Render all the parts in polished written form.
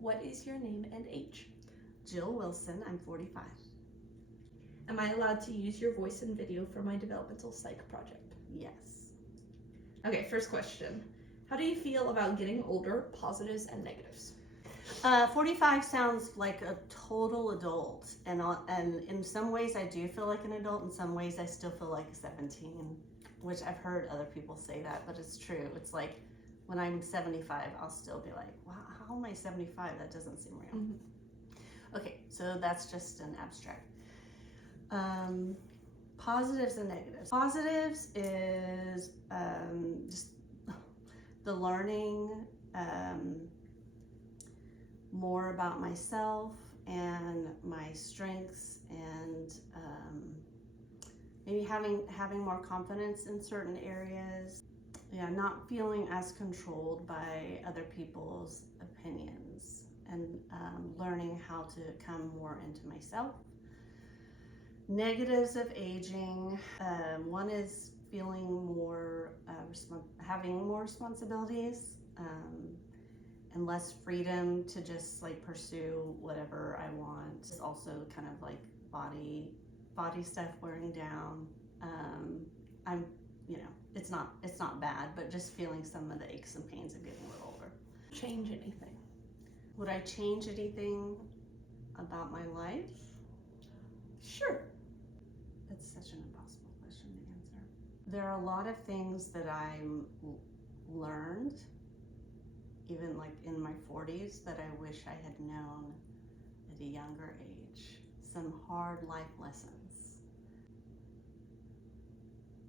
What is your name and age? Jill Wilson, I'm 45. Am I allowed to use your voice and video for my developmental psych project? Yes. Okay, first question. How do you feel about getting older, positives and negatives? 45 sounds like a total adult, and in some ways I do feel like an adult, in some ways I still feel like 17, which I've heard other people say that, but it's true. It's like when I'm 75, I'll still be like, wow, how am I 75? That doesn't seem real. Mm-hmm. Okay, so that's just an abstract. Positives and negatives. Positives is just the learning more about myself and my strengths, and maybe having more confidence in certain areas. Yeah, not feeling as controlled by other people's opinions, and learning how to come more into myself. Negatives of aging, one is feeling more, having more responsibilities, and less freedom to just like pursue whatever I want. It's also kind of like body stuff wearing down. I'm, it's not bad, but just feeling some of the aches and pains of getting a little older. Change anything? Would I change anything about my life? Sure. That's such an impossible question to answer. There are a lot of things that I learned, even like in my 40s, that I wish I had known at a younger age. Some hard life lessons.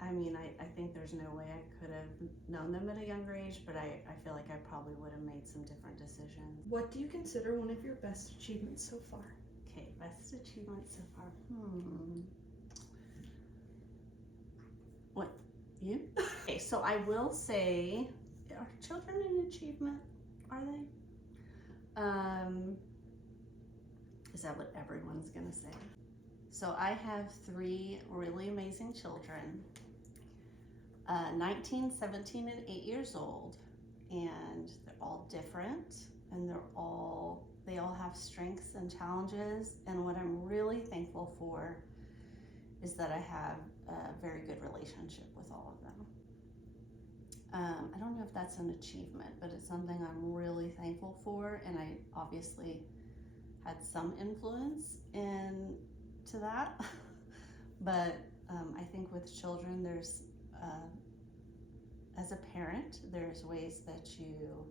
I mean, I think there's no way I could have known them at a younger age, but I feel like I probably would have made some different decisions. What do you consider one of your best achievements so far? Okay, best achievement so far. What, you? Okay, so I will say, are children an achievement? Are they? Is that what everyone's gonna say? So I have 3 really amazing children, 19, 17, and 8 years old, and they're all different, and they all have strengths and challenges, and what I'm really thankful for is that I have a very good relationship with all of them. I don't know if that's an achievement, but it's something I'm really thankful for, and I obviously had some influence into that. But I think with children, there's, as a parent, there's ways that you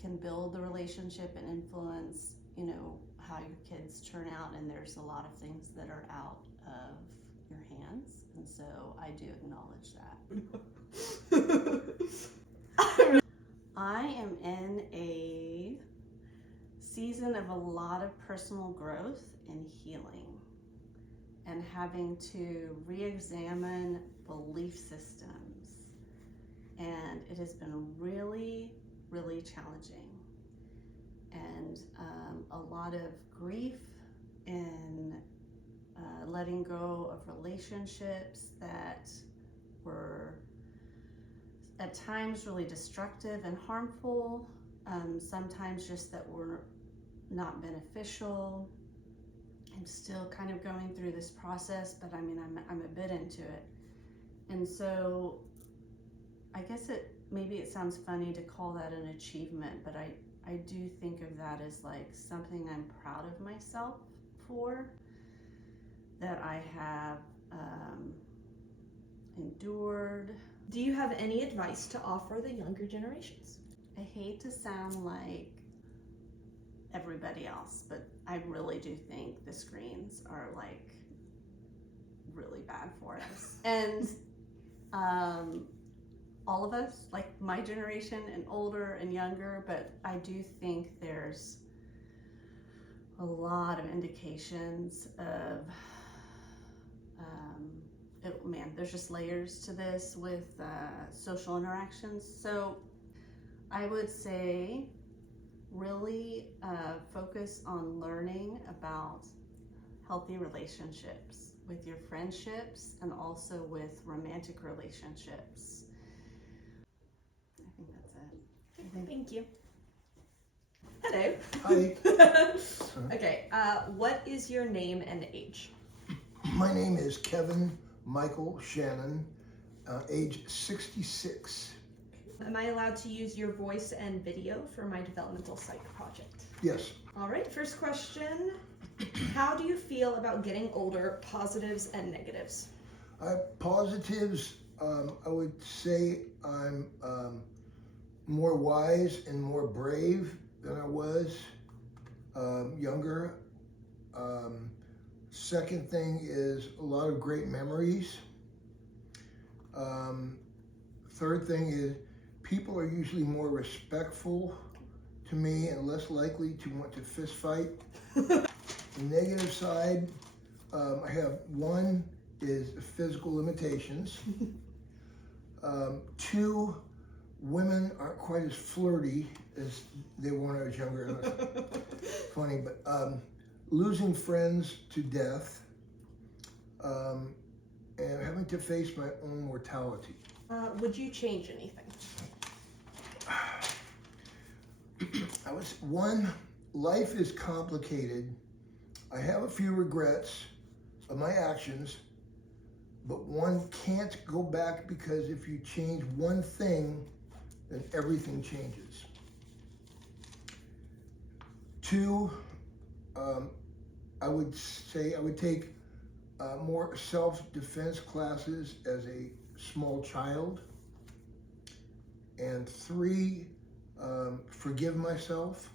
can build the relationship and influence, how your kids turn out, and there's a lot of things that are out of your hands, and so I do acknowledge that. I am in a season of a lot of personal growth and healing, and having to re-examine belief systems, and it has been really, really challenging, and a lot of grief and letting go of relationships that were at times really destructive and harmful, sometimes just that were not beneficial. I'm still kind of going through this process, but I mean, I'm a bit into it. And so I guess maybe it sounds funny to call that an achievement, but I do think of that as like something I'm proud of myself for, that I have endured. Do you have any advice to offer the younger generations? I hate to sound like everybody else, but I really do think the screens are like really bad for us. And all of us, like my generation and older and younger, but I do think there's a lot of indications of, there's just layers to this with social interactions. So I would say really focus on learning about healthy relationships with your friendships and also with romantic relationships. I think that's it. Thank you. Hello. Hi, Okay, what is your name and age? my name is Kevin Michael Shannon, age 66. Am I allowed to use your voice and video for my developmental psych project? Yes, All right, first question. How do you feel about getting older, positives and negatives? positives, I would say I'm more wise and more brave than I was younger. Second thing is a lot of great memories. Third thing is people are usually more respectful to me and less likely to want to fist fight. The negative side, I have one is physical limitations. Two, women aren't quite as flirty as they were when I was younger. Funny, but losing friends to death, and having to face my own mortality. Would you change anything? Life is complicated. I have a few regrets of my actions, but one can't go back because if you change one thing, then everything changes. Two, I would say I would take more self-defense classes as a small child. And three, forgive myself.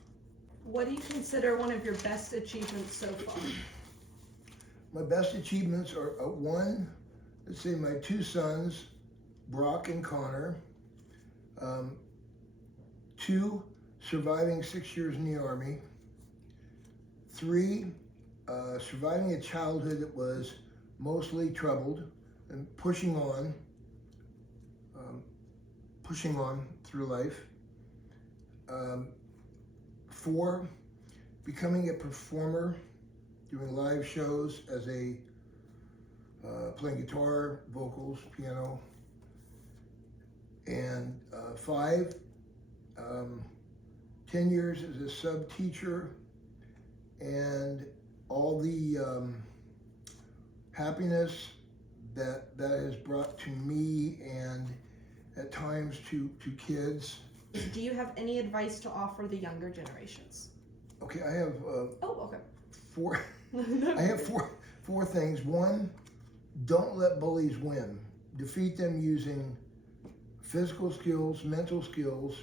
What do you consider one of your best achievements so far? My best achievements are one, let's say my two sons, Brock and Connor. Two, surviving 6 years in the Army. Three, surviving a childhood that was mostly troubled and pushing on through life. Four, becoming a performer, doing live shows as a playing guitar, vocals, piano. And five, 10 years as a sub teacher, and all the happiness that has brought to me and at times to kids. Do you have any advice to offer the younger generations? Okay, I have okay. four. I have four things. One, don't let bullies win. Defeat them using physical skills, mental skills,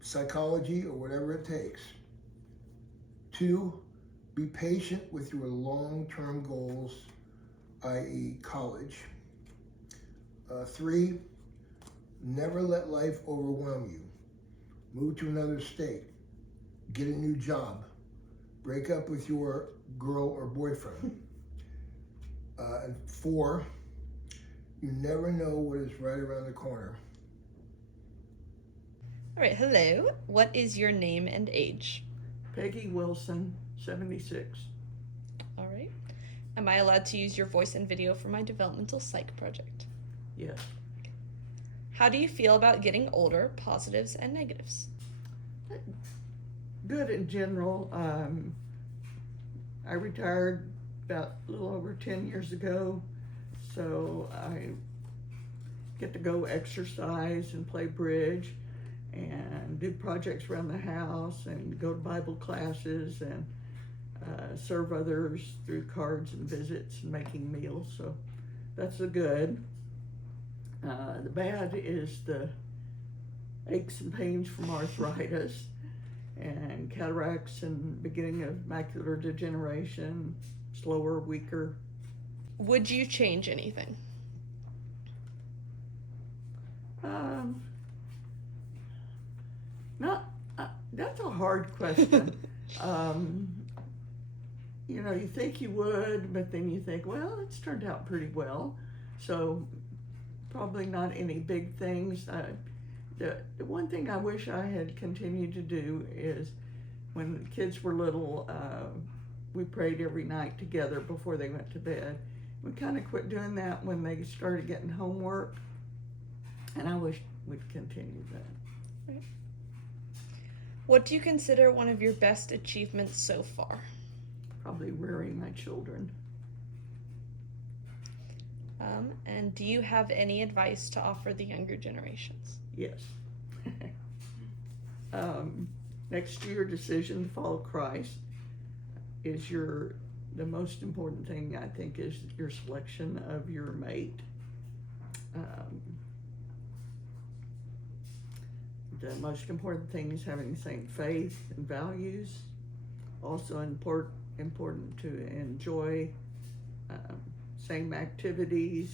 psychology, or whatever it takes. Two, be patient with your long-term goals, i.e. college. Three, never let life overwhelm you. Move to another state, get a new job, break up with your girl or boyfriend. And four, you never know what is right around the corner. All right, hello. What is your name and age? Peggy Wilson, 76. All right. Am I allowed to use your voice and video for my developmental psych project? Yes. How do you feel about getting older, positives and negatives? Good in general. I retired about a little over 10 years ago, so I get to go exercise and play bridge and do projects around the house and go to Bible classes and serve others through cards and visits and making meals. So that's the good. The bad is the aches and pains from arthritis and cataracts and beginning of macular degeneration, slower, weaker. Would you change anything? That's a hard question. You think you would, but then you think, well, it's turned out pretty well. So probably not any big things. The one thing I wish I had continued to do is when the kids were little, we prayed every night together before they went to bed. We kind of quit doing that when they started getting homework, and I wish we'd continued that. What do you consider one of your best achievements so far? Probably rearing my children. And do you have any advice to offer the younger generations? Yes. Next to your decision to follow Christ is the most important thing, I think, is your selection of your mate. The most important thing is having the same faith and values. Also important to enjoy same activities,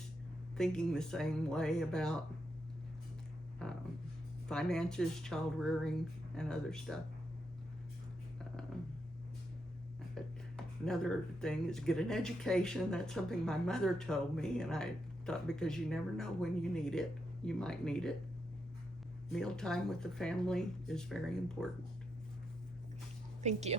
thinking the same way about finances, child rearing, and other stuff. Another thing is get an education. That's something my mother told me, and I thought, because you never know when you need it, you might need it. Mealtime with the family is very important. Thank you.